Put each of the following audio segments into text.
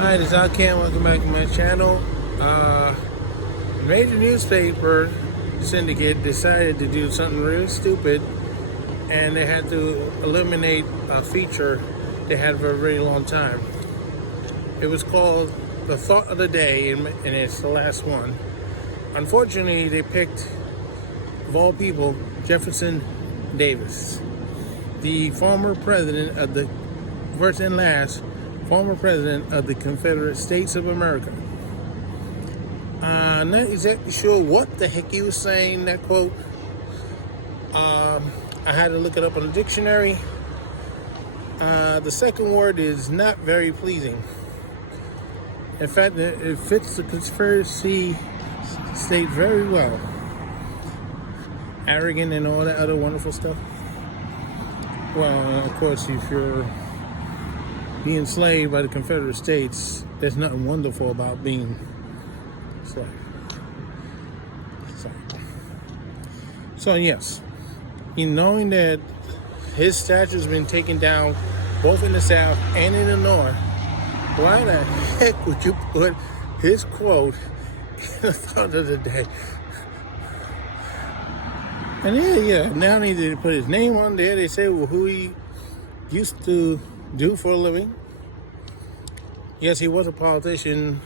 Hi, this is Alcam. Welcome back to my channel. Major newspaper syndicate decided to do something really stupid, and they had to eliminate a feature they had for a very long time. It was called The Thought of the Day, and it's the last one. Unfortunately, they picked, of all people, Jefferson Davis, the former president of the first and last former president of the Confederate States of America. Not exactly sure what the heck he was saying, that quote. I had to look it up on the dictionary. The second word is not very pleasing. In fact, it fits the conspiracy state very well. Arrogant and all that other wonderful stuff. Well, of course, if you're being enslaved by the Confederate States, there's nothing wonderful about being slave. So yes, knowing that his statue's been taken down both in the South and in the North, why the heck would you put his quote in the thought of the day? And now they need to put his name on there. They say, well, who he used to do for a living. Yes, he was a politician,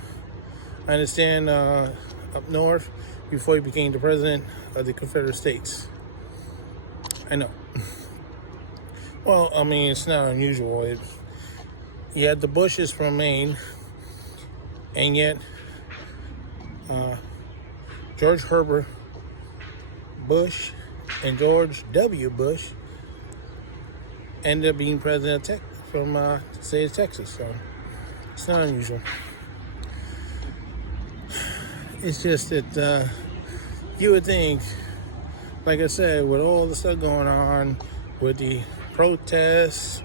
I understand, up north before he became the president of the Confederate States. I know. Well, I mean, it's not unusual. You had the Bushes from Maine, and yet George Herbert Bush and George W. Bush ended up being president from the state of Texas. So it's not unusual. It's just that you would think, like I said, with all the stuff going on, with the protests,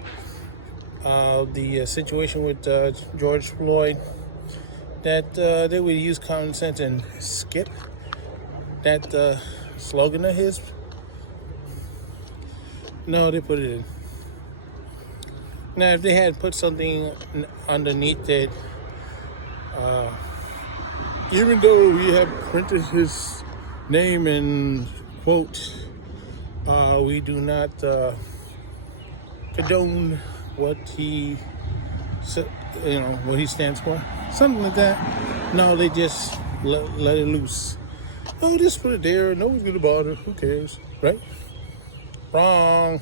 the situation with George Floyd, that they would use common sense and skip that slogan of his. No, they put it in. Now, if they had put something underneath it, even though we have printed his name and quote, we do not condone what he, what he stands for, something like that. No, they just let it loose. Oh, just put it there. No one's gonna bother. Who cares, right? Wrong.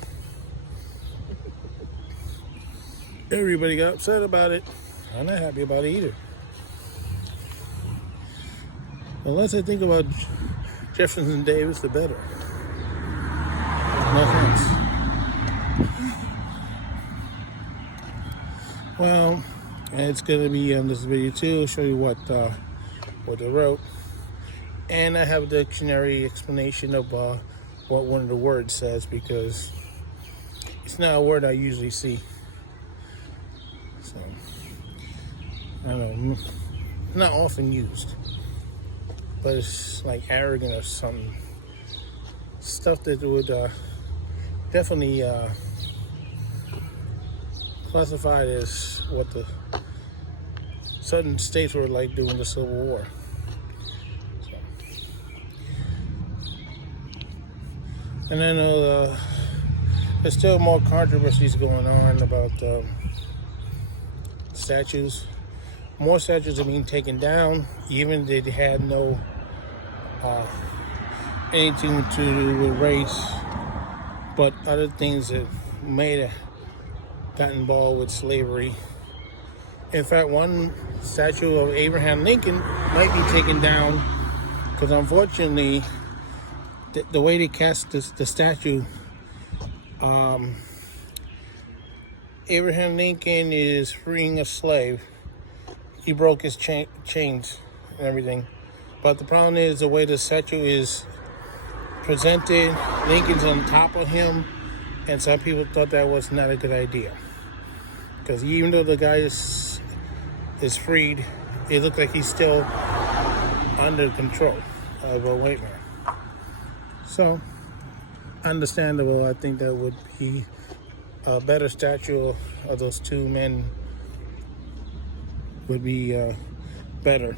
Everybody got upset about it. I'm not happy about it either. The less I think about Jefferson Davis, the better. No offense. Well, it's going to be on this video too. Show you what they wrote, and I have a dictionary explanation of what one of the words says, because it's not a word I usually see. So I don't know, not often used, but it's like arrogant or something. Stuff that would definitely classified as what the southern states were like during the Civil War. So. And I know there's still more controversies going on about statues. More statues are being taken down, even if they had no anything to do with race, but other things that may have got involved with slavery. In fact, one statue of Abraham Lincoln might be taken down because, unfortunately, the way they cast the statue, Abraham Lincoln is freeing a slave. He broke his chains and everything. But the problem is the way the statue is presented, Lincoln's on top of him, and some people thought that was not a good idea. Because even though the guy is freed, it looked like he's still under control of a white man. So, understandable. I think that would be a better statue of those two men would be better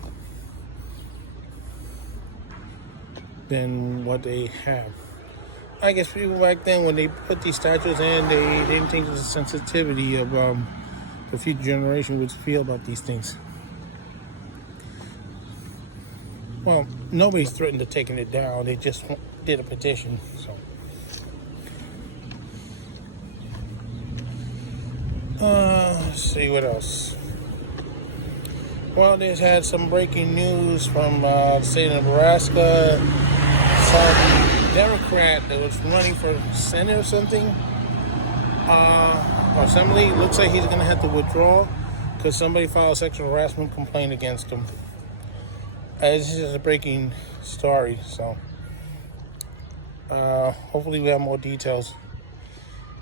than what they have. I guess people back then, when they put these statues in, they didn't think of the sensitivity of the future generation would feel about these things. Well, nobody's threatened to taking it down. They just did a petition. So, let's see what else. Well, they've had some breaking news from the state of Nebraska. Some Democrat that was running for Senate or something, or Assembly. Looks like he's going to have to withdraw because somebody filed a sexual harassment complaint against him. This is a breaking story, so hopefully we have more details.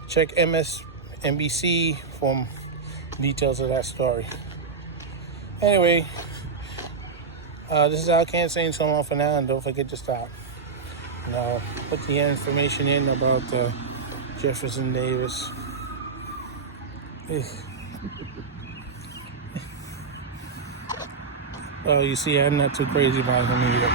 Check MSNBC for details of that story. Anyway, this is Al Can saying so long for now, and don't forget to stop. Now, put the information in about Jefferson Davis. Well, you see, I'm not too crazy about him either.